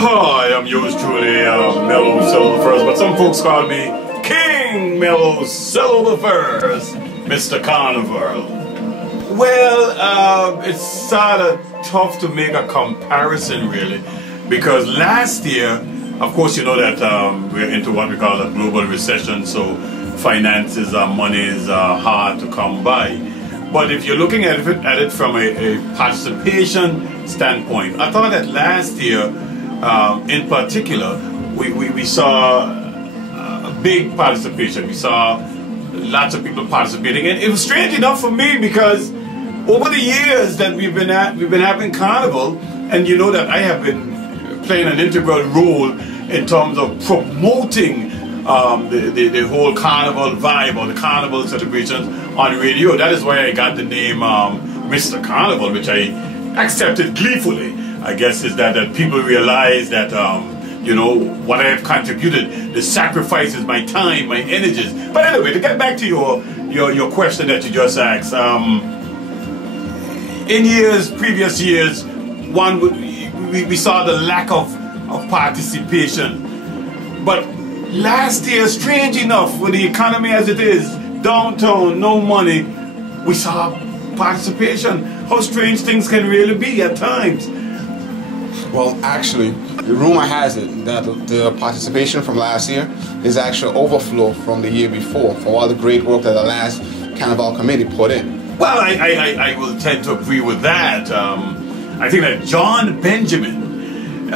Hi, I'm yours truly, Mello Cello the First, but some folks call me King Mello Cello the First, Mr. Carnival. Well, it's sort of tough to make a comparison really, because last year, of course you know that we're into what we call a global recession, so finances and money is hard to come by. But if you're looking at it from a participation standpoint, I thought that last year, in particular, we saw a big participation. We saw lots of people participating, and it was strange enough for me because over the years that we've been having Carnival, and you know that I have been playing an integral role in terms of promoting the whole Carnival vibe or the Carnival celebrations on radio. That is why I got the name Mr. Carnival, which I accepted gleefully. I guess is that people realize that you know what I have contributed, the sacrifices, my time, my energies. But anyway, to get back to your question that you just asked, in previous years, we saw the lack of participation. But last year, strange enough, with the economy as it is, downtown, no money, we saw participation. How strange things can really be at times. Well, actually, the rumor has it that the participation from last year is actually overflow from the year before, for all the great work that the last Carnival committee put in. Well, I will tend to agree with that. I think that John Benjamin,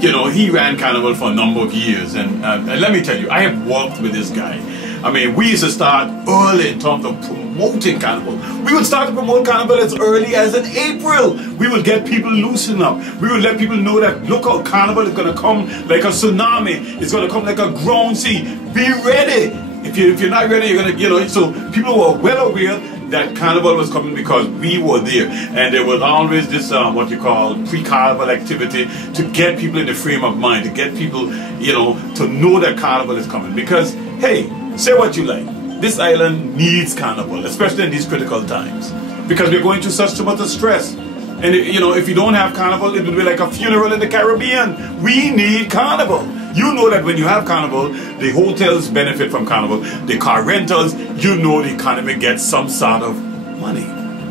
you know, he ran Carnival for a number of years, and let me tell you, I have worked with this guy. I mean, we used to start early in terms of promoting Carnival. We would start to promote Carnival as early as in April. We would get people loosened up. We would let people know that, look out, Carnival is going to come like a tsunami. It's going to come like a ground sea. Be ready. If you're not ready, you're going to, you know, so people were well aware that Carnival was coming because we were there. And there was always this, what you call pre-Carnival activity to get people in the frame of mind, to get people, you know, to know that Carnival is coming. Because, hey, say what you like, this island needs Carnival, especially in these critical times, because we're going through such too much stress. And you know, if you don't have Carnival, it would be like a funeral in the Caribbean. We need Carnival. You know that when you have Carnival, the hotels benefit from Carnival, the car rentals, you know the economy gets some sort of money,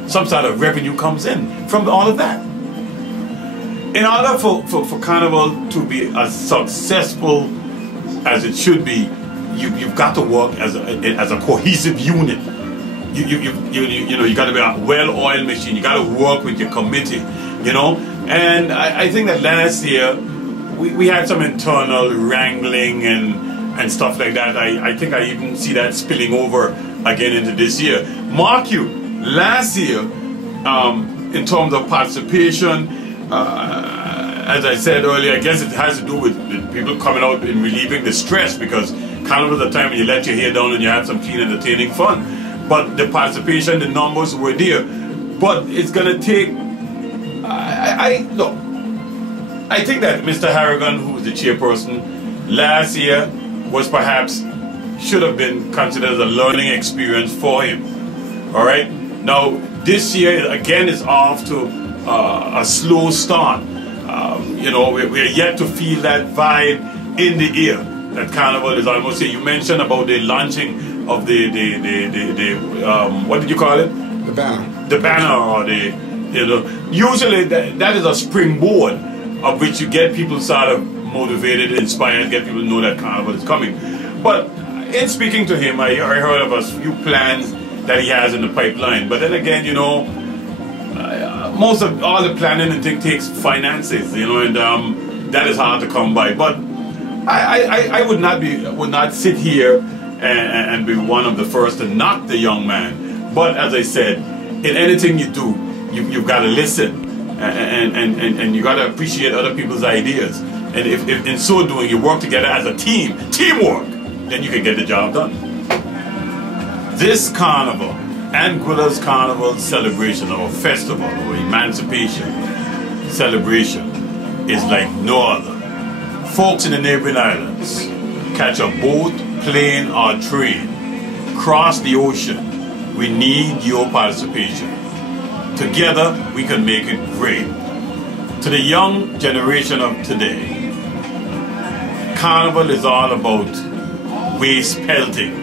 some sort of revenue comes in from all of that. In order for Carnival to be as successful as it should be, you've got to work as a cohesive unit. You know, you got to be a well-oiled machine. You got to work with your committee, you know. And I think that last year we had some internal wrangling and stuff like that. I think I even see that spilling over again into this year. Mark you, last year, in terms of participation, as I said earlier, I guess it has to do with people coming out and relieving the stress, because Carnival is a time when you let your hair down and you have some clean, entertaining fun. But the participation, the numbers were there. But it's going to take... Look, I think that Mr. Harrigan, who was the chairperson, last year was perhaps, should have been considered as a learning experience for him. All right? Now, this year, again, is off to a slow start. You know, we're yet to feel that vibe in the air. That Carnival is almost here. You mentioned about the launching of the what did you call it? The banner. The banner, or the, you know, usually that is a springboard of which you get people sort of motivated, inspired, get people to know that Carnival is coming. But in speaking to him, I heard of a few plans that he has in the pipeline. But then again, you know, most of all the planning and thing takes finances, you know, and that is hard to come by. But I would not sit here and be one of the first to knock the young man. But as I said, in anything you do, you've got to listen, and you got to appreciate other people's ideas. And if in so doing you work together as a team, teamwork, then you can get the job done. This Carnival, Anguilla's Carnival celebration, or festival, or emancipation celebration, is like no other. Folks in the neighboring islands, catch a boat, plane, or train, cross the ocean. We need your participation. Together, we can make it great. To the young generation of today, Carnival is all about waist pelting.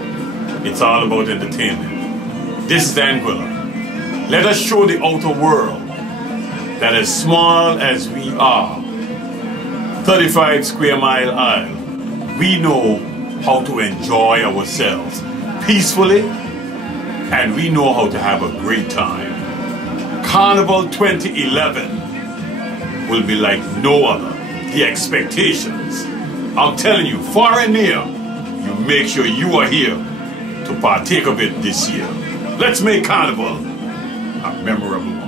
It's all about entertainment. This is Anguilla. Let us show the outer world that as small as we are, 35 square mile isle, we know how to enjoy ourselves peacefully, and we know how to have a great time. Carnival 2011 will be like no other. The expectations, I'm telling you, far and near, you make sure you are here to partake of it this year. Let's make Carnival a memorable one.